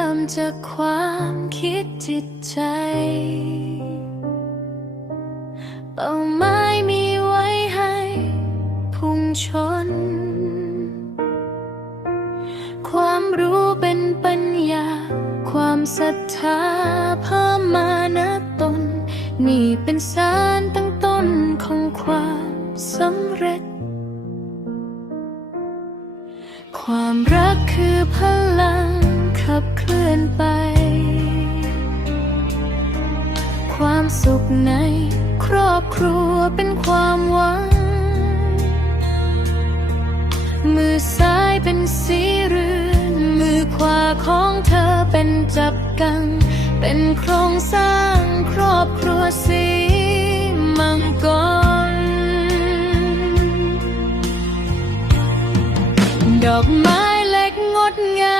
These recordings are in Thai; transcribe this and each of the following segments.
ตเริ่มจากความคิดจิตใจ เป้าหมายมีไว้ให้ พุ่งชน ความรู้เป็นปัญญา ความศรัทธาเพิ่มมานะตน นี่เป็นสารตั้งต้นของความสำเร็จ ความรักคือพลังขับ ลื่อนไป ความสุขในครอบครัวเป็นความหวัง มือซ้ายเป็นสีเรือนมือขวาของเธอเป็นจับกัง เป็นโครงสร้างครอบครัวสีมังกร ดอกไม้เล็กงดงาม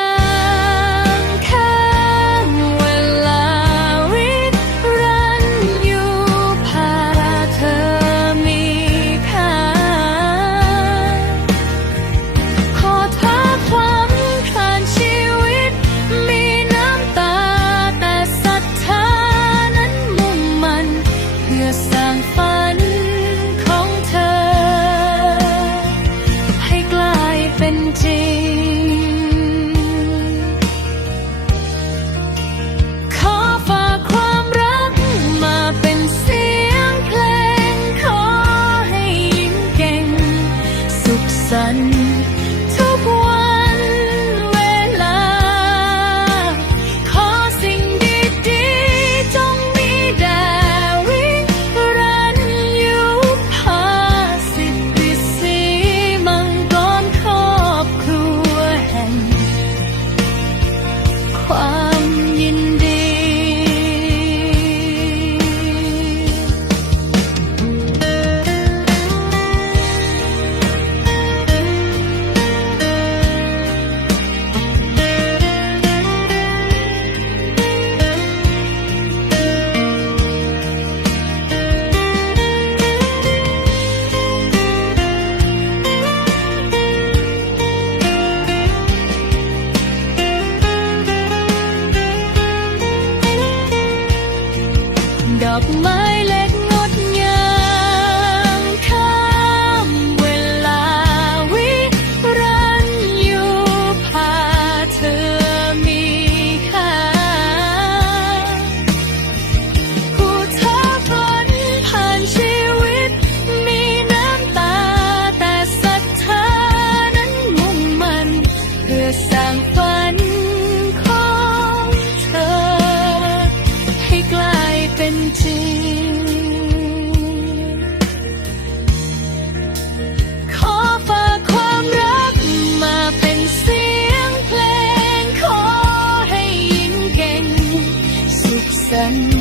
สัญ